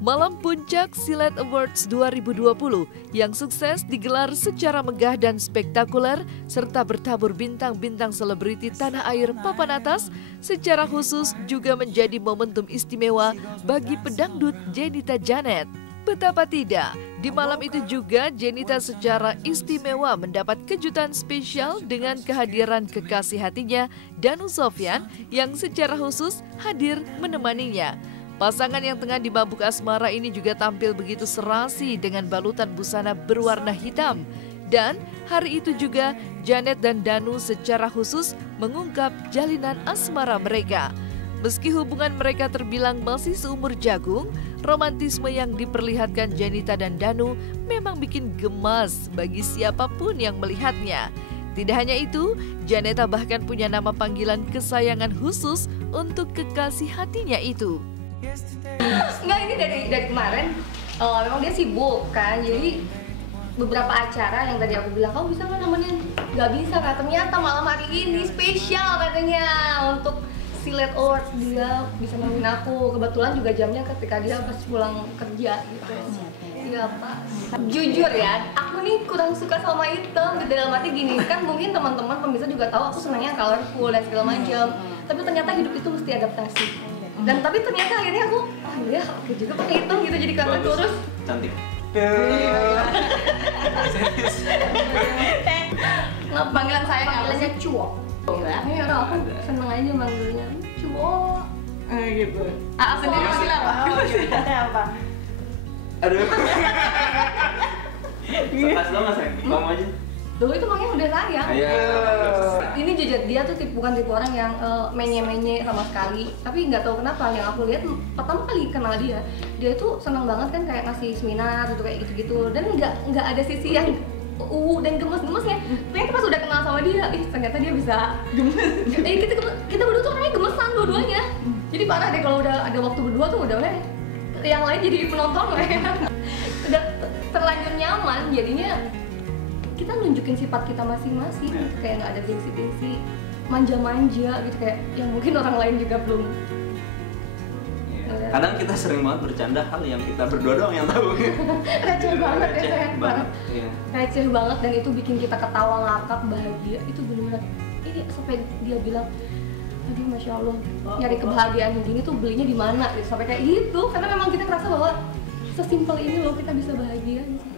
Malam Puncak Silat Awards 2020 yang sukses digelar secara megah dan spektakuler serta bertabur bintang-bintang selebriti tanah air papan atas secara khusus juga menjadi momentum istimewa bagi pedangdut Jenita Janet. Betapa tidak, di malam itu juga Jenita secara istimewa mendapat kejutan spesial dengan kehadiran kekasih hatinya Danu Sofyan yang secara khusus hadir menemaninya. Pasangan yang tengah dimabuk asmara ini juga tampil begitu serasi dengan balutan busana berwarna hitam. Dan hari itu juga Janet dan Danu secara khusus mengungkap jalinan asmara mereka. Meski hubungan mereka terbilang masih seumur jagung, romantisme yang diperlihatkan Jenita dan Danu memang bikin gemas bagi siapapun yang melihatnya. Tidak hanya itu, Janeta bahkan punya nama panggilan kesayangan khusus untuk kekasih hatinya itu. Enggak, ini dari kemarin memang dia sibuk kan, jadi beberapa acara yang tadi aku bilang kamu bisa nggak nemenin, nggak bisa Kak, ternyata malam hari ini spesial katanya untuk Silat Awards dia bisa nemenin aku, kebetulan juga jamnya ketika dia pas pulang kerja gitu. Iya Pak, jujur ya, aku nih kurang suka sama hitam, dalam arti gini kan, mungkin teman-teman pemirsa juga tahu aku senangnya colorful dan segala macam, tapi ternyata hidup itu mesti adaptasi. Dan tapi ternyata akhirnya aku, oh iya oke juga pakai hitam gitu, jadi kelihatan kurus. Cantik. Nggak, panggilan saya panggilannya Cuok. Ini orang aku seneng aja manggilnya Cuok. Gitu. Sendiri manggil apa? Apa? Aduh. Sekas dong mas, kamu aja. Dulu itu makanya udah sayang. Ini jujur dia tuh bukan tipe orang yang menye-menye sama sekali. Tapi nggak tahu kenapa yang aku lihat pertama kali kenal dia tuh senang banget kan kayak ngasih seminar gitu kayak gitu-gitu, dan nggak ada sisi yang dan gemes-gemesnya. Ternyata pas udah kenal sama dia, ternyata dia bisa gemes. Kita berdua tuh orangnya gemesan dua-duanya. Jadi parah deh kalau udah ada waktu berdua tuh udah yang lain jadi penonton udah terlanjur nyaman, jadinya kita nunjukin sifat kita masing-masing, kayak nggak ada gengsi-gengsi, manja-manja gitu kayak yang mungkin orang lain juga belum. Kadang kita sering banget bercanda hal yang kita berdua doang yang tahu. Receh banget ya sayang, banget. Receh banget, dan itu bikin kita ketawa ngakak bahagia, itu benar-benar ini sampai dia bilang, aduh masya Allah, nyari kebahagiaan yang gini tuh belinya di mana gitu, sampai kayak gitu, karena memang kita merasa bahwa sesimpel ini loh kita bisa bahagia gitu.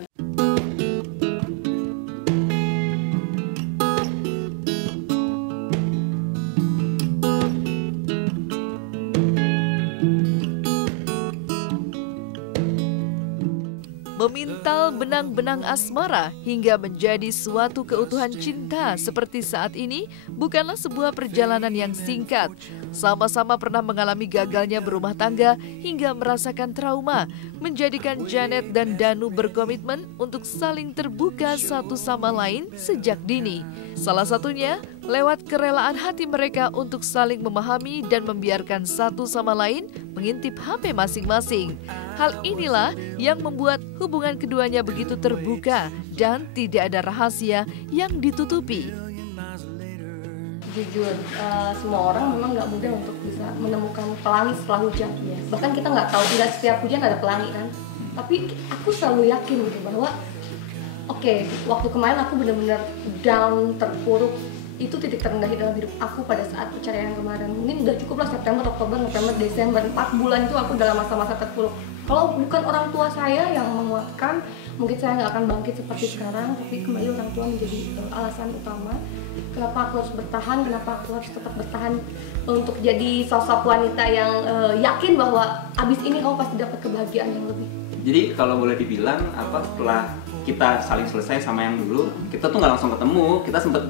Memintal benang-benang asmara hingga menjadi suatu keutuhan cinta seperti saat ini bukanlah sebuah perjalanan yang singkat. Sama-sama pernah mengalami gagalnya berumah tangga hingga merasakan trauma, menjadikan Janet dan Danu berkomitmen untuk saling terbuka satu sama lain sejak dini. Salah satunya lewat kerelaan hati mereka untuk saling memahami dan membiarkan satu sama lain mengintip HP masing-masing. Hal inilah yang membuat hubungan keduanya begitu terbuka dan tidak ada rahasia yang ditutupi. Jujur, semua orang memang nggak mudah untuk bisa menemukan pelangi setelah hujan. Bahkan kita nggak tahu, tidak setiap hujan ada pelangi kan. Tapi aku selalu yakin gitu bahwa oke, waktu kemarin aku benar-benar down, terpuruk. Itu titik terendah dalam hidup aku pada saat perceraian kemarin. Mungkin udah cukup lah September, Oktober, November, Desember, 4 bulan itu aku dalam masa-masa terpuruk. Kalau bukan orang tua saya yang menguatkan, mungkin saya nggak akan bangkit seperti sekarang. Tapi kembali orang tua menjadi alasan utama kenapa aku harus bertahan, kenapa aku harus tetap bertahan untuk jadi sosok wanita yang yakin bahwa abis ini kamu pasti dapat kebahagiaan yang lebih. Jadi kalau boleh dibilang setelah kita saling selesai sama yang dulu, kita tuh nggak langsung ketemu, kita sempet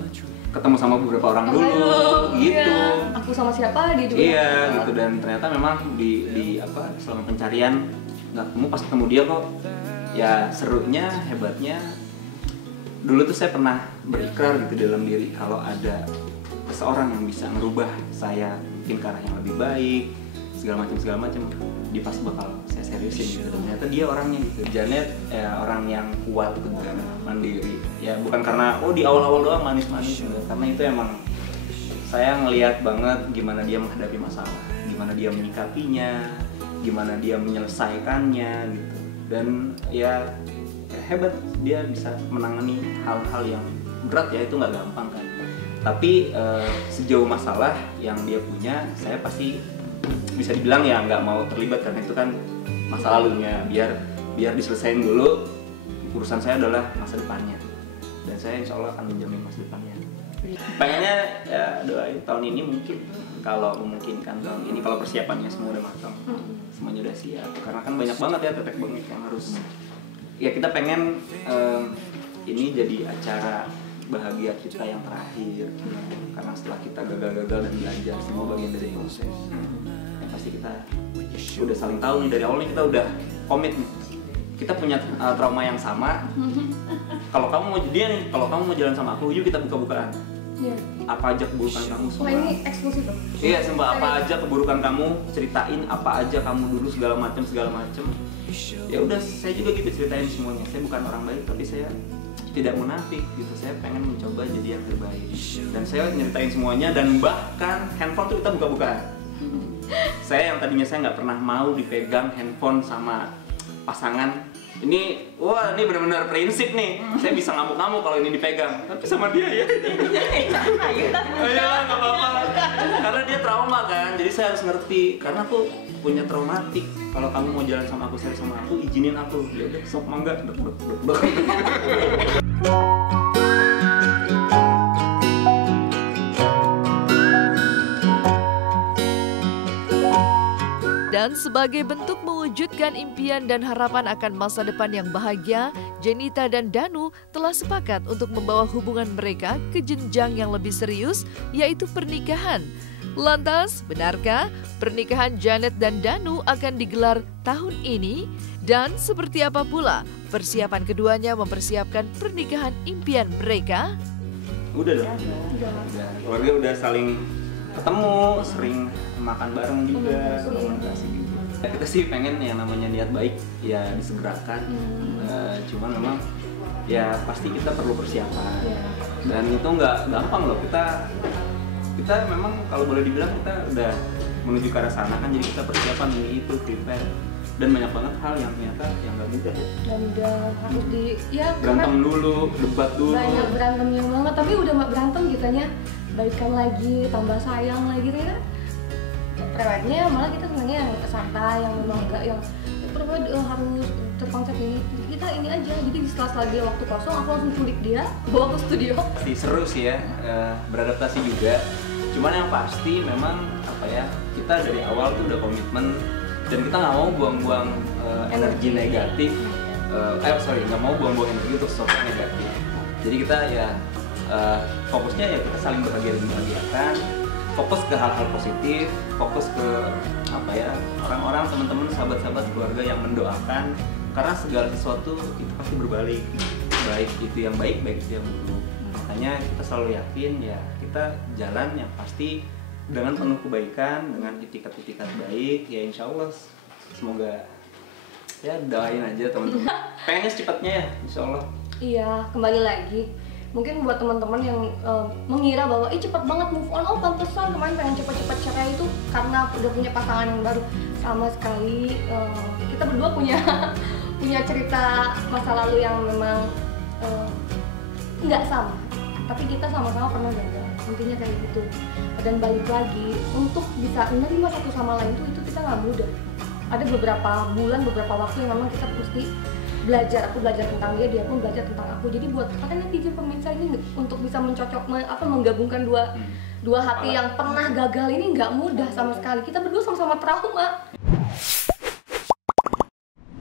ketemu sama beberapa orang dulu gitu. Iya. Aku sama siapa dia juga. Iya gitu, dan ternyata memang di selama pencarian nggak ketemu, pas ketemu dia kok ya serunya, hebatnya. Dulu tuh saya pernah berikrar gitu dalam diri kalau ada seseorang yang bisa merubah saya mungkin ke arah yang lebih baik segala macam dia pasti bakal saya seriusin gitu. Dan ternyata dia orangnya gitu. Janet orang yang kuat, tegar, mandiri, ya bukan karena di awal-awal doang manis-manis, karena itu emang saya ngelihat banget gimana dia menghadapi masalah, gimana dia menyikapinya, gimana dia menyelesaikannya gitu. Dan ya hebat, dia bisa menangani hal-hal yang berat ya, itu nggak gampang kan. Tapi sejauh masalah yang dia punya, saya pasti bisa dibilang ya nggak mau terlibat, karena itu kan masa lalunya, biar diselesain dulu. Urusan saya adalah masa depannya, dan saya insya Allah akan menjamin masa depannya. Pengennya ya doain tahun ini, mungkin kalau memungkinkan tahun ini, kalau persiapannya semua udah matang, semuanya udah siap, karena kan banyak banget ya tetek bengek yang harus ya kita pengen ini jadi acara bahagia kita yang terakhir, karena setelah kita gagal-gagal dan belajar semua bagian dari proses, yang pasti kita udah saling tahu nih dari awalnya, kita udah komit nih, kita punya trauma yang sama. Kalau kamu mau dia nih, kalau kamu mau jalan sama aku, yuk kita buka-bukaan. Yeah. Apa aja keburukan kamu semua. Wah, ini eksklusif loh. Iya, sumpah, apa aja keburukan kamu, ceritain apa aja kamu dulu, segala macam. Ya udah, saya juga gitu ceritain semuanya. Saya bukan orang baik, tapi saya tidak munafik gitu. Saya pengen mencoba jadi yang terbaik. Dan saya nyeritain semuanya, dan bahkan handphone tuh kita buka-bukaan. Saya yang tadinya saya nggak pernah mau dipegang handphone sama pasangan. Ini benar-benar prinsip nih. Saya bisa ngamuk-ngamuk kalau ini dipegang. Tapi sama dia ya. Ayolah, nggak apa-apa. Karena dia trauma kan. Jadi saya harus ngerti. Karena aku punya traumatik. Kalau kamu mau jalan sama aku, saya sama aku, izinin aku. Ya udah, sok mangga. Dan sebagai bentuk mewujudkan impian dan harapan akan masa depan yang bahagia, Jenita dan Danu telah sepakat untuk membawa hubungan mereka ke jenjang yang lebih serius, yaitu pernikahan. Lantas, benarkah pernikahan Janet dan Danu akan digelar tahun ini? Dan seperti apa pula persiapan keduanya mempersiapkan pernikahan impian mereka? Udah dong. Keluarga udah saling ketemu, sering makan bareng juga, komunikasi gitu. Kita sih pengen yang namanya niat baik ya disegerakan. Cuman memang ya pasti kita perlu persiapan. Dan itu nggak gampang loh. Kita memang kalau boleh dibilang kita udah menuju ke arah sana kan, jadi kita persiapan ini itu prepare. Dan banyak banget hal yang ternyata yang nggak mudah ya. Nggak mudah, harus berantem dulu, debat dulu. Banyak berantemnya banget, tapi udah nggak berantem kitanya baikan lagi, tambah sayang lagi ya. Prewednya malah kita senangnya yang santai, yang memang enggak yang harus terkonsep ini. Kita ini aja, jadi setelah dia waktu kosong aku langsung culik dia, bawa ke studio. Pasti seru sih ya, beradaptasi juga. Cuman yang pasti memang apa ya, kita dari awal tuh udah komitmen, dan kita nggak mau buang-buang energi negatif. Nggak mau buang-buang energi untuk sesuatu yang negatif. Jadi kita ya fokusnya ya kita saling bahagia dan membahagiakan, fokus ke hal-hal positif, fokus ke apa ya, orang-orang, teman-teman, sahabat-sahabat, keluarga yang mendoakan, karena segala sesuatu itu pasti berbalik, baik itu yang baik, baik itu yang buruk. Makanya kita selalu yakin ya kita jalan yang pasti dengan penuh kebaikan, dengan itikat-itikat baik, ya insya Allah semoga ya doain aja teman-teman. Pengennya secepatnya ya, insya Allah. Iya, kembali lagi. Mungkin buat teman-teman yang mengira bahwa cepet banget move on, pantesan kemarin pengen cepet-cepet cerai itu karena udah punya pasangan yang baru. Sama sekali kita berdua punya cerita masa lalu yang memang nggak sama, tapi kita sama-sama pernah gagal, intinya kayak gitu. Dan balik lagi, untuk bisa menerima satu sama lain itu kita nggak mudah. Ada beberapa bulan, beberapa waktu yang memang kita mesti belajar, aku belajar tentang dia, dia pun belajar tentang aku. Jadi buat kalian netizen pemirsa ini untuk bisa menggabungkan dua hati yang pernah gagal ini nggak mudah sama sekali. Kita berdua sama-sama trauma.